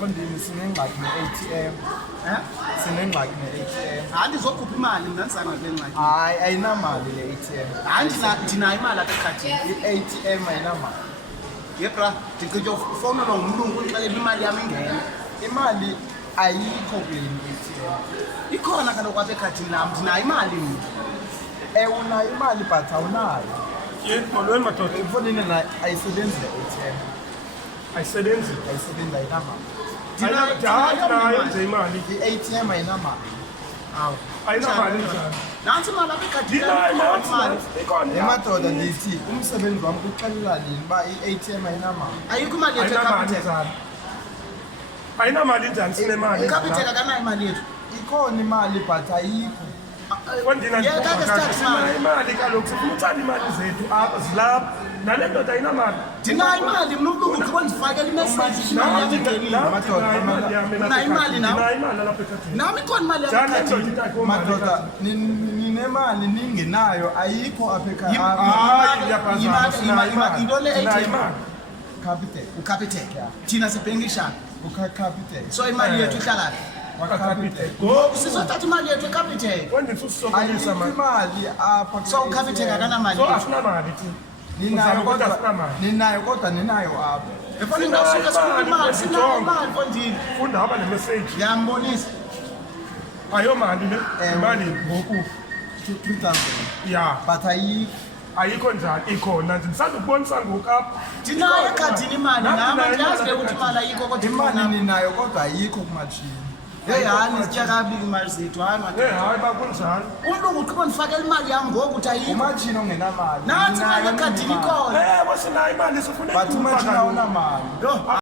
mfondini sinengxaki ne-ATM. Sinengxaki ne-ATM. Andizokhupha imali ndandisana kule ngxaki. Hayi ayinamali le ATM. Ndinayo imali apha ekhadini. I-ATM ayinamali. Yebra, ndigqitywa ufowunelwa ngumlungu undixelela imali yam ingena. Imali ayikho kule ATM. Ikhona kaloku apha ekhadini lam, ndinayo imali mna. Unayo imali but awunayo. Malume madoda. Mfondini ayisebenzi le ATM. Ayisebenzi. Ayisebenzi ayinamali. Nayo nje imali. I-ATM ayinamali. Awu. Ayinamali njani? Nantsi imali apha ekhadini Imali. Ikhona. Emadoda ndithi umsebenzi wam kuxelela nini uba i-ATM ayinamali. Ayikho imali yethu eCapitec. Ayinamali njani sinemali? iCapitec akanayo imali yethu. Ikhona imali but ayikho. Imali kaloku sifuna utsala imali zethu apha zilapha nale ndoda ayinamali. Ndinayo imali mna umlungu ugqiba ndifakela imeseji imali yam ingenile. Unayo imali nawe? Ndinayo imali alapha ekhadini. Nam ikhona imali yam ekhadini. Madoda ninemali ningenayo ayikho apha ekhaya. Into le ATM. Capitec. uCapitec. Thina sibhenkishana. Capitec. So imali yethu ihlala phi? Capitec. Sizothatha imali yethu eCapitec. Wendithi imali apha. So uCapitec akanamali. So asinamali thina. Ninayo kodwa ninayo apha. Efana ngasuka sifuna imali, sinayo imali mfondini. Funda hamba nemeseji. Ngiyambonisa. Ayomali le. Imali Ngoku 2000. ya. But Ayikho njani ikhona nje ndisandukubonisa ngoku apha. Ndinayo ekhadini imali nami ndiyazi ukuthi imali ayikho kodwa imali ninayo kodwa ayikho kumatshini. Hey hani sitya kabi imali zethu hayi Hey hayi bakunjani. umlungu uqhiba ndifakela imali yam ngoku ukuthi ayikho. Umatshini ongenamali. Nansi imali ekhadini ikhona. Sinayo imali sifuna But umatshini awunamali.